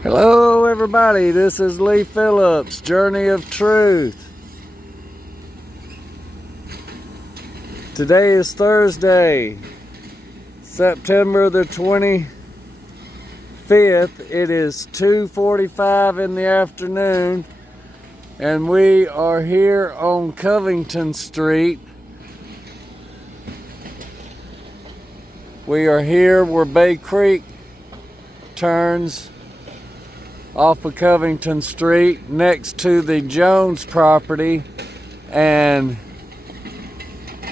Hello everybody, this is Lee Phillips, Journey of Truth. Today is Thursday, September the 25th. It is 2:45 in the afternoon and we are here on Covington Street. We are here where Bay Creek turns off of Covington Street next to the Jones property, and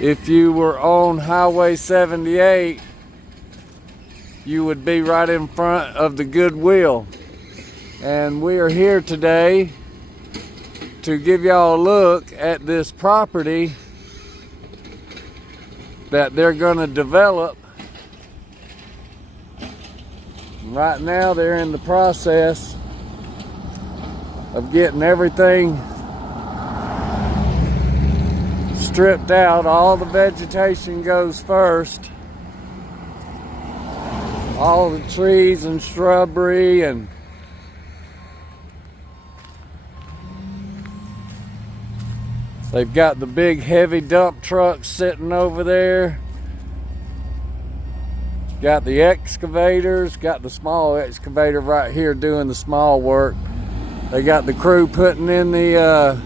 if you were on Highway 78 you would be right in front of the Goodwill. And we are here today to give y'all a look at this property that they're going to develop. Right now they're in the process of getting everything stripped out. All the vegetation goes first. All the trees and shrubbery, and they've got the big heavy dump trucks sitting over there. Got the excavators, got the small excavator right here doing the small work. They got the crew putting in the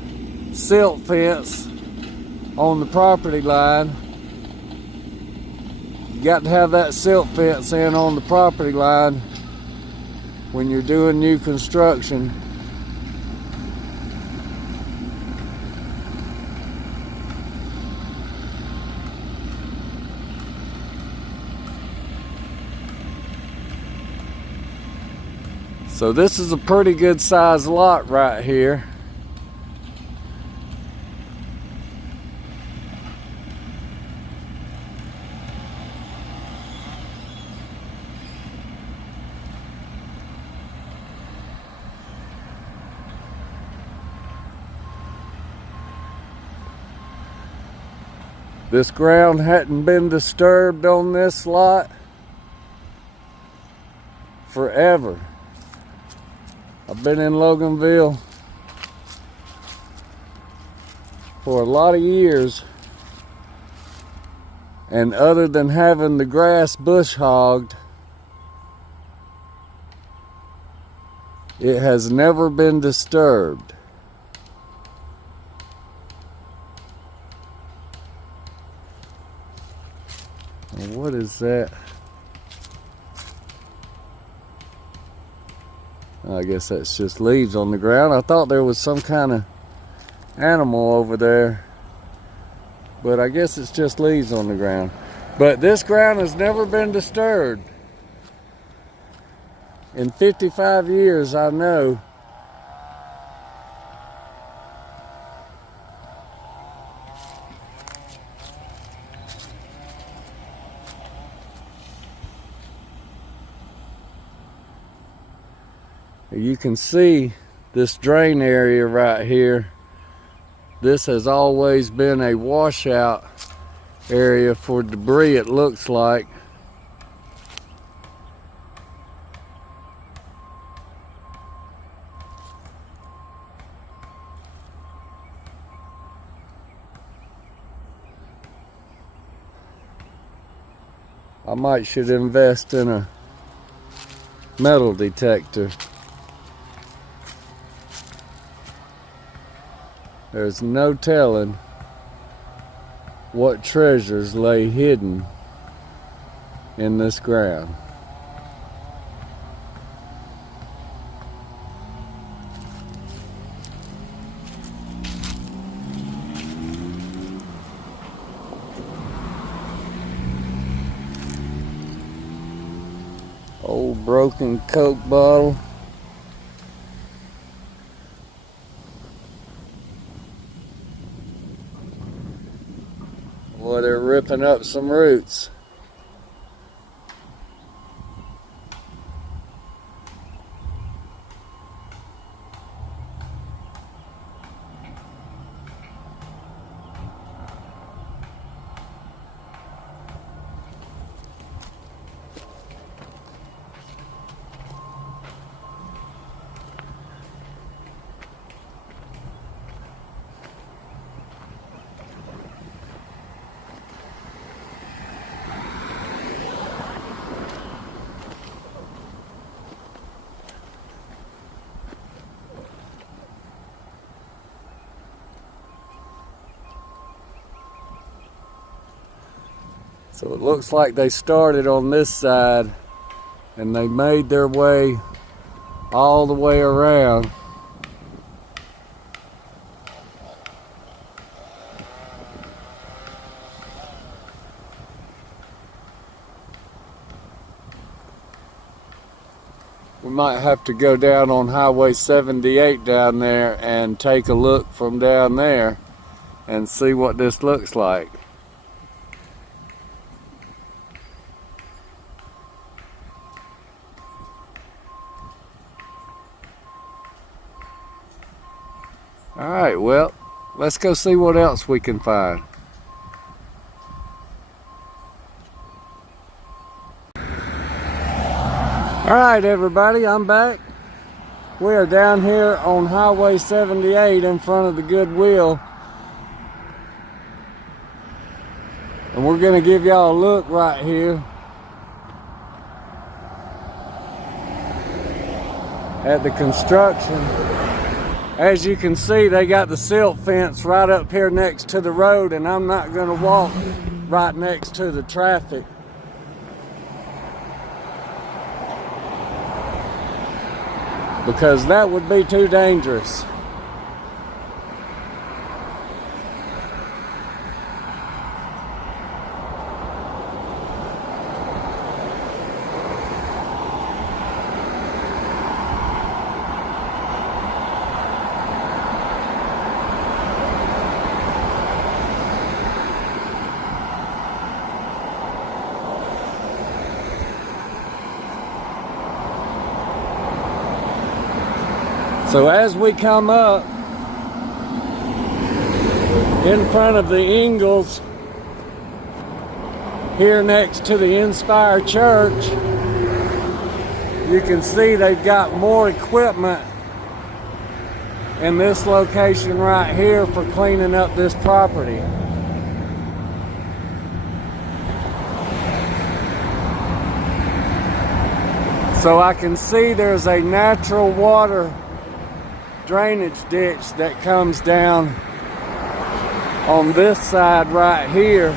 silt fence on the property line. You got to have that silt fence in on the property line when you're doing new construction. So this is a pretty good sized lot right here. This ground hadn't been disturbed on this lot forever. I've been in Loganville for a lot of years, and other than having the grass bush hogged, it has never been disturbed. What is that? I guess that's just leaves on the ground. I thought there was some kind of animal over there, but I guess it's just leaves on the ground. But this ground has never been disturbed. In 55 years, I know. You can see this drain area right here. This has always been a washout area for debris, it looks like. I might should invest in a metal detector. There's no telling what treasures lay hidden in this ground. Old broken Coke bottle. Boy, they're ripping up some roots. So it looks like they started on this side and they made their way all the way around. We might have to go down on Highway 78 down there and take a look from down there and see what this looks like. Alright, well, let's go see what else we can find. Alright everybody, I'm back. We are down here on Highway 78 in front of the Goodwill. And we're going to give y'all a look right here at the construction. As you can see, they got the silt fence right up here next to the road, and I'm not going to walk right next to the traffic. Because that would be too dangerous. So as we come up in front of the Ingalls here next to the Inspire Church, you can see they've got more equipment in this location right here for cleaning up this property. So I can see there's a natural water drainage ditch that comes down on this side right here.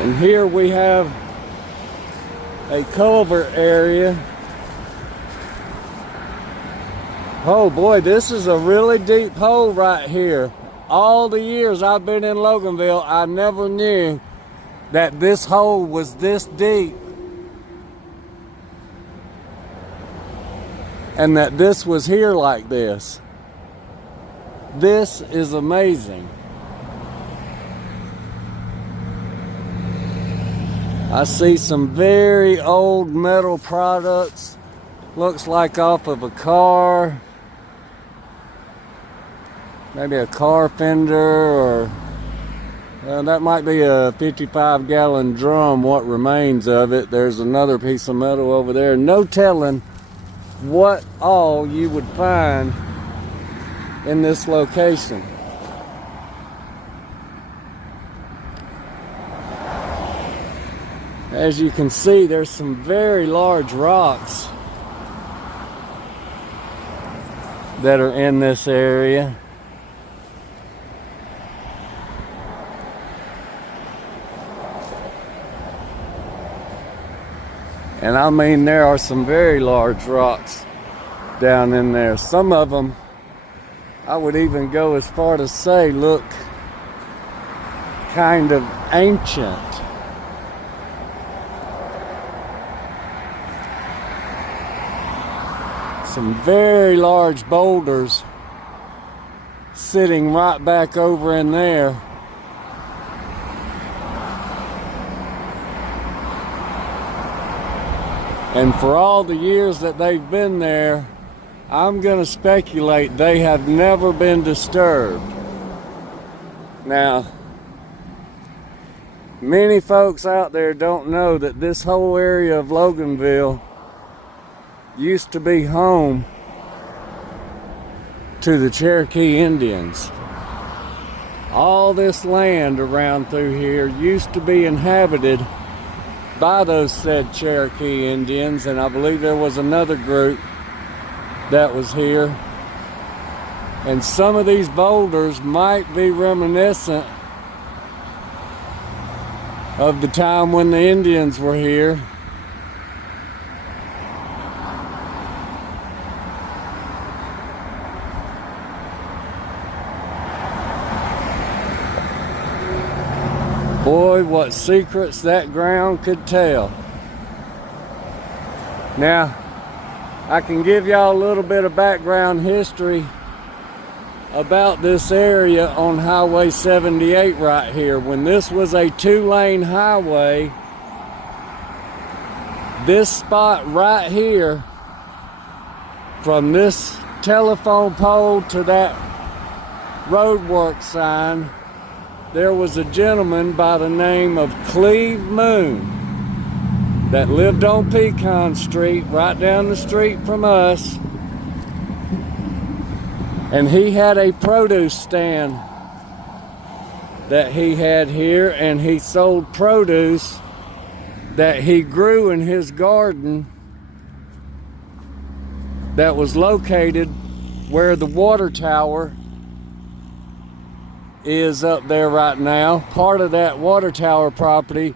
And here we have a culvert area. Oh boy, this is a really deep hole right here. All the years I've been in Loganville, I never knew that this hole was this deep and that this was here like this. This is amazing. I see some very old metal products. Looks like off of a car. Maybe a car fender, or that might be a 55-gallon drum, what remains of it. There's another piece of metal over there. No telling what all you would find in this location. As you can see, there's some very large rocks that are in this area. And I mean, there are some very large rocks down in there. Some of them, I would even go as far to say, look kind of ancient. Some very large boulders sitting right back over in there. And for all the years that they've been there, I'm going to speculate they have never been disturbed. Now, many folks out there don't know that this whole area of Loganville used to be home to the Cherokee Indians. All this land around through here used to be inhabited by those said Cherokee Indians, and I believe there was another group that was here. And some of these boulders might be reminiscent of the time when the Indians were here. Boy, what secrets that ground could tell. Now, I can give y'all a little bit of background history about this area on Highway 78 right here. When this was a 2-lane highway, this spot right here, from this telephone pole to that roadwork sign, there was a gentleman by the name of Cleve Moon that lived on Pecan Street, right down the street from us. And he had a produce stand that he had here, and he sold produce that he grew in his garden that was located where the water tower is up there right now. Part of that water tower property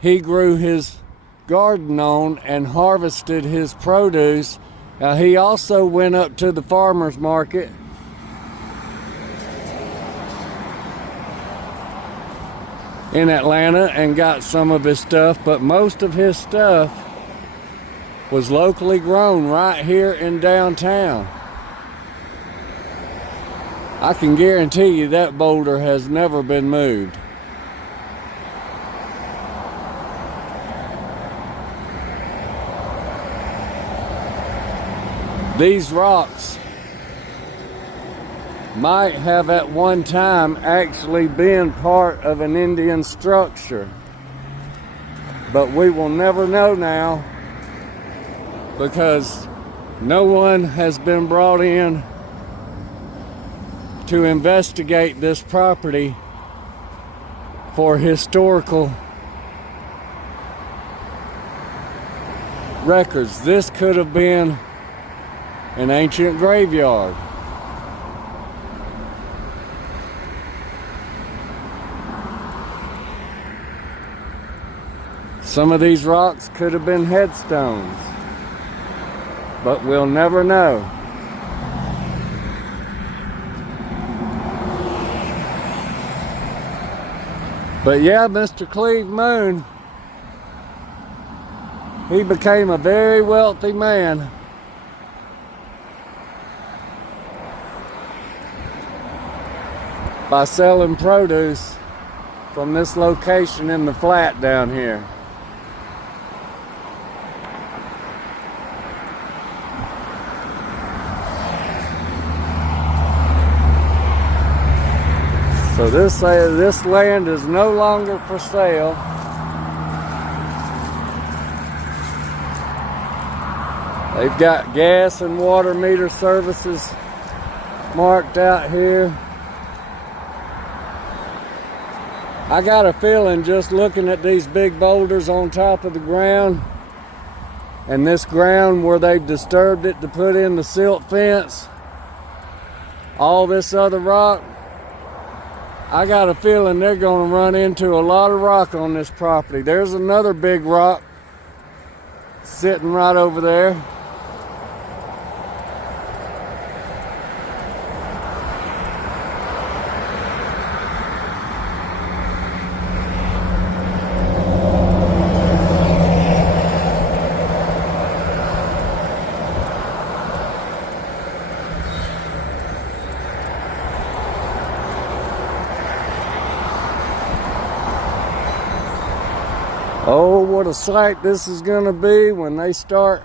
he grew his garden on and harvested his produce. Now, he also went up to the farmer's market in Atlanta and got some of his stuff, but most of his stuff was locally grown right here in downtown. I can guarantee you that boulder has never been moved. These rocks might have at one time actually been part of an Indian structure, but we will never know now because no one has been brought in to investigate this property for historical records. This could have been an ancient graveyard. Some of these rocks could have been headstones, but we'll never know. But yeah, Mr. Cleve Moon, he became a very wealthy man by selling produce from this location in the flat down here. So this land is no longer for sale. They've got gas and water meter services marked out here. I got a feeling just looking at these big boulders on top of the ground and this ground where they've disturbed it to put in the silt fence, all this other rock, I got a feeling they're going to run into a lot of rock on this property. There's another big rock sitting right over there. Oh, what a sight this is going to be when they start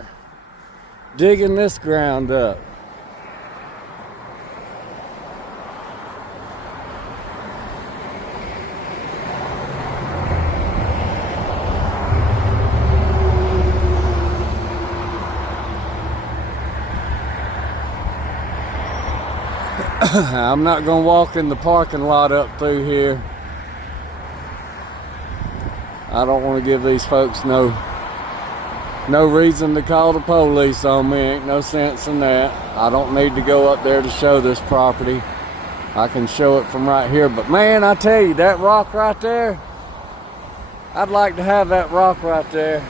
digging this ground up. I'm not gonna walk in the parking lot up through here. I don't want to give these folks no reason to call the police on me. Ain't no sense in that. I don't need to go up there to show this property. I can show it from right here. But man, I tell you, that rock right there, I'd like to have that rock right there.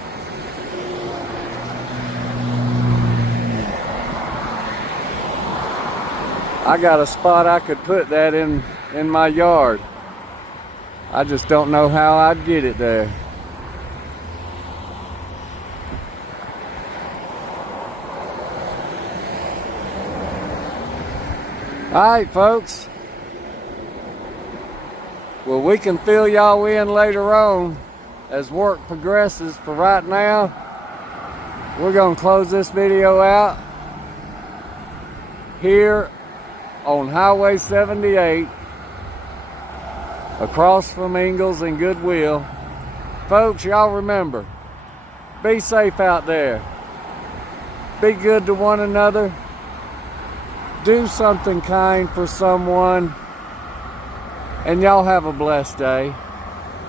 I got a spot I could put that in my yard. I just don't know how I'd get it there. Alright folks, well, we can fill y'all in later on as work progresses. For right now, we're gonna close this video out here on Highway 78 across from Ingalls and Goodwill. Folks, y'all remember, be safe out there, be good to one another, do something kind for someone, and y'all have a blessed day.